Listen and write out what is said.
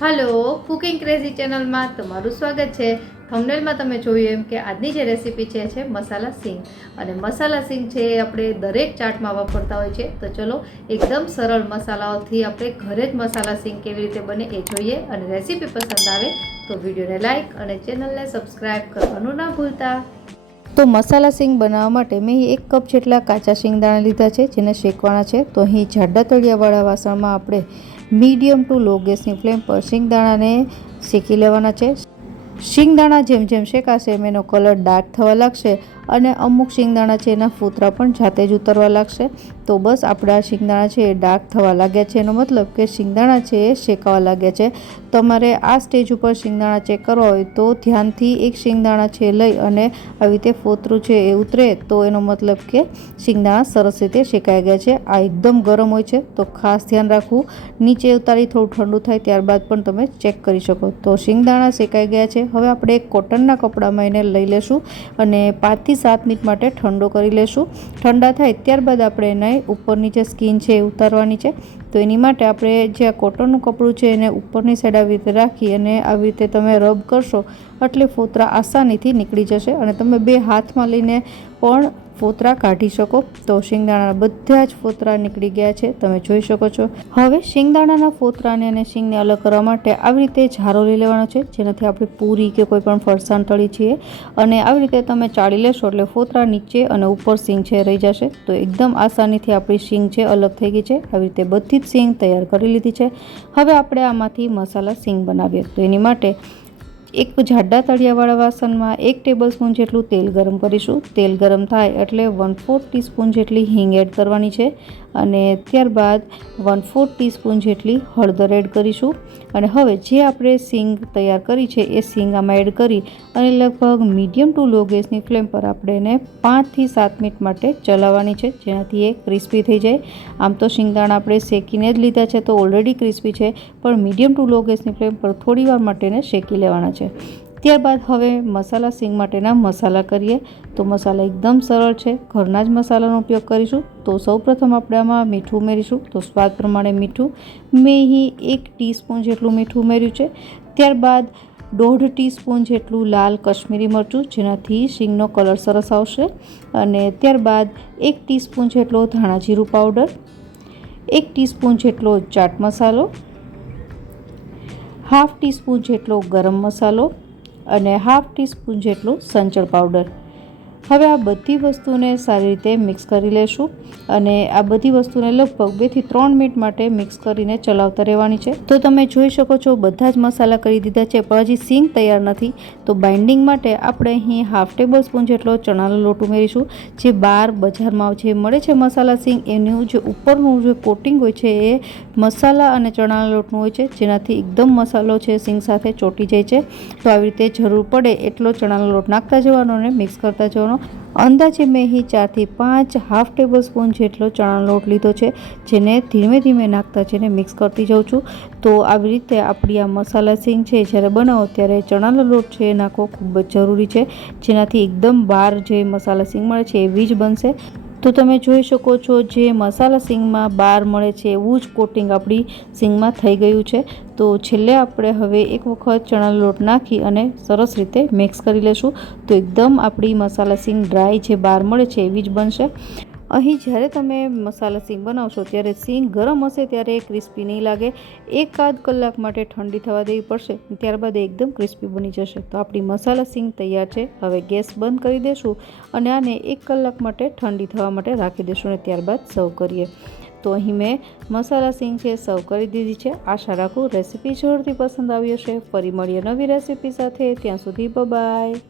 Hello cooking crazy channel में तमारू स्वागत है। थंबनेल में तमे जोयुं एम के आजनी जे रेसिपी छे मसाला सींग अने मसाला सींग छे आपणे दरेक चाट में वापरता होय छे। तो चलो एकदम सरल मसालाओथी आपणे घरे ज मसाला सींग केवी रीते बने ए जोईए। अने रेसिपी पसंद आवे तो विडियो ने लाइक अने चेनल ने सब्सक्राइब करवानुं ना भूलता। तो मसाला सींग बनाववा माटे मैं 1 कप जेटला काचा सींगदाणा लीधा छे जेने शेकवाना छे। तो अहीं जाडा तळियावाळा वासणमां आपणे मीडियम टू लो गैसनी फ्लेम पर सींगदाणाने शेकी लेवाना छे। सींगदाणा जेम जेम शेकाशे एम एनो कलर डार्क थवा लागशे अने अमुक सींगदाणा छे एना फूतरा पण जाते ज उतरवा लागशे। तो बस आपड़ा सींगदाणा छे ए डार्क थवा लाग्या छे एनो मतलब के सींगदाणा छे ए शेकावा लाग्या छे। तमारे आ स्टेज पर सींगदाणा चेक करवा होय तो ध्यानथी एक सींगदाणा छे लई अने आवी रीते फोतरू छे ए उतरे तो एनो मतलब के सींगदाणा सरस रीते शेकाई गया छे। आ एकदम गरम होय छे तो खास ध्यान राखवुं। नीचे उतारी थोडुं ठंडु थाय त्यारबाद पण तमे चेक करी शको। तो सींगदाणा शेकाई गया छे। हवे आपणे एक कॉटनना कपडामां एने लई लेशुं अने 5 થી 7 मिनिट माटे ठंडो करी लेशुं। ठंडा थाय त्यारबाद आपणे एने उपरनी जे स्किन छे ए उतारवानी छे। तो एनी माटे आपणे जे आ कॉटननुं कपडुं छे एने उपरनी साइड आवी रीते राखी अने आवी रीते तमे रब करशो એટલે ફોતરા આસાનીથી નીકળી જશે અને તમે બે હાથમાં લઈને પણ ફોતરા કાઢી શકો। તો શિંગદાણાના બધા જ ફોતરા નીકળી ગયા છે, તમે જોઈ શકો છો। હવે શિંગદાણાના ફોતરાને અને શીંગને અલગ કરવા માટે આવી રીતે ઝારો લઈ લેવાનો છે, જેનાથી આપણે પૂરી કે કોઈ પણ ફરસાણ તળી છીએ અને આવી રીતે તમે ચાળી લેશો એટલે ફોતરા નીચે અને ઉપર શીંગ છે રહી જશે। તો એકદમ આસાનીથી આપણી શીંગ છે અલગ થઈ ગઈ છે। આવી રીતે બધી જ શીંગ તૈયાર કરી લીધી છે। હવે આપણે આમાંથી મસાલા શીંગ બનાવીએ। તો એની માટે एक जाडा तळियावाळा वासणमां 1 टेबलस्पून जेटलुं तेल गरम करीशुं। तेल गरम थाय एटले 1/4 टीस्पून जेटली हींग एड करवानी छे अने त्यारबाद 1/4 टीस्पून जेटली हळदर एड करीशुं अने हवे जे आपणे सींग तैयार करी छे ए सींग आमां एड करी अने लगभग मीडियम टू लो गैसनी फ्लेम पर आपणे एने 5 થી 7 मिनिट माटे चलाववानी छे, जेनाथी ए क्रिस्पी थई जाय। आम तो सींगदाणा आपणे शेकीने ज लीधा छे तो ऑलरेडी क्रिस्पी छे, पण मीडियम टू लो गैसनी फ्लेम पर थोड़ी वार माटे एने शेकी लेवाना छे। त्यारबाद हवे मसाला सींग माटेना मसाला करीए। तो मसाला एकदम सरल छे, घरना ज मसालानो उपयोग करीशुं। तो सौप्रथम आपणे आमां मीठुं उमेरीशुं। तो स्वाद प्रमाणे मीठुं मैं अहीं 1 टीस्पून जेटलुं मीठुं उमेर्युं छे। त्यारबाद 1/2 टीस्पून जेटलुं लाल कश्मीरी मरचुं, जेनाथी सींगनो कलर सरस आवशे अने त्यारबाद 1 टीस्पून जेटलो धाणा जीरुं पाउडर, 1 टीस्पून जेटलो चाट मसालो, हाफ टीस्पून जेटलो गरम मसालो અને હાફ ટીસ્પૂન જેટલું સંચળ પાવડર। હવે આ બધી વસ્તુને સારી રીતે મિક્સ કરી લેશું અને આ બધી વસ્તુને લગભગ 2 થી 3 મિનિટ માટે મિક્સ કરીને ચલાવતા રહેવાની છે। તો તમે જોઈ શકો છો બધા જ મસાલા કરી દીધા છે, પણ હજી સીંગ તૈયાર નથી। તો બાઇન્ડિંગ માટે આપણે અહીં હાફ ટેબલ સ્પૂન જેટલો ચણાનો લોટ ઉમેરીશું। જે બહાર બજારમાં જે મળે છે મસાલા સીંગ એનું જે ઉપરનું જે કોટિંગ હોય છે એ મસાલા અને ચણાના લોટનું હોય છે, જેનાથી એકદમ મસાલો છે સીંગ સાથે ચોંટી જાય છે। તો આવી રીતે જરૂર પડે એટલો ચણાનો લોટ નાખતા જવાનો અને મિક્સ કરતા જવાનો। अंदाजे मैं ही 4 થી 5 हाफ टेबल स्पून जेटलो चणानो लोट लीधो छे, जेने धीमे धीमे नाखता जेने मिक्स करती जाऊं छुं। तो આવી રીતે આપણી આ મસાલા સીંગ છે જ્યારે બનાવો ત્યારે ચણાનો લોટ છે નાખવો ખૂબ જ જરૂરી છે, જેનાથી એકદમ બહાર જે મસાલા સીંગ મળે છે એવી જ બનશે। તો તમે જોઈ શકો છો જે મસાલા સીંગમાં બહાર મળે છે એવું જ કોટિંગ આપણી સીંગમાં થઈ ગયું છે। તો છેલ્લે આપણે હવે એક વખત ચણાનો લોટ નાખી અને સરસ રીતે મિક્સ કરી લેશું। તો એકદમ આપણી મસાલા સીંગ ડ્રાય જે બહાર મળે છે એવી જ બનશે। અહીં જ્યારે તમે મસાલા સીંગ બનાવશો ત્યારે સીંગ ગરમ હશે ત્યારે ક્રિસ્પી નહીં લાગે। 1-8 કલાક માટે ઠંડી થવા દેવી પડશે, ત્યારબાદ એકદમ ક્રિસ્પી બની જશે। તો આપણી મસાલા સીંગ તૈયાર છે। હવે ગેસ બંધ કરી દેશું અને આને 1 કલાક માટે ઠંડી થવા માટે રાખી દેશું અને ત્યારબાદ સર્વ કરીએ। તો અહીં મેં મસાલા સીંગ છે સર્વ કરી દીધી છે। આશા રાખું રેસીપી જરૂરથી પસંદ આવી હશે। ફરી મળીએ નવી રેસીપી સાથે, ત્યાં સુધી બાય બાય।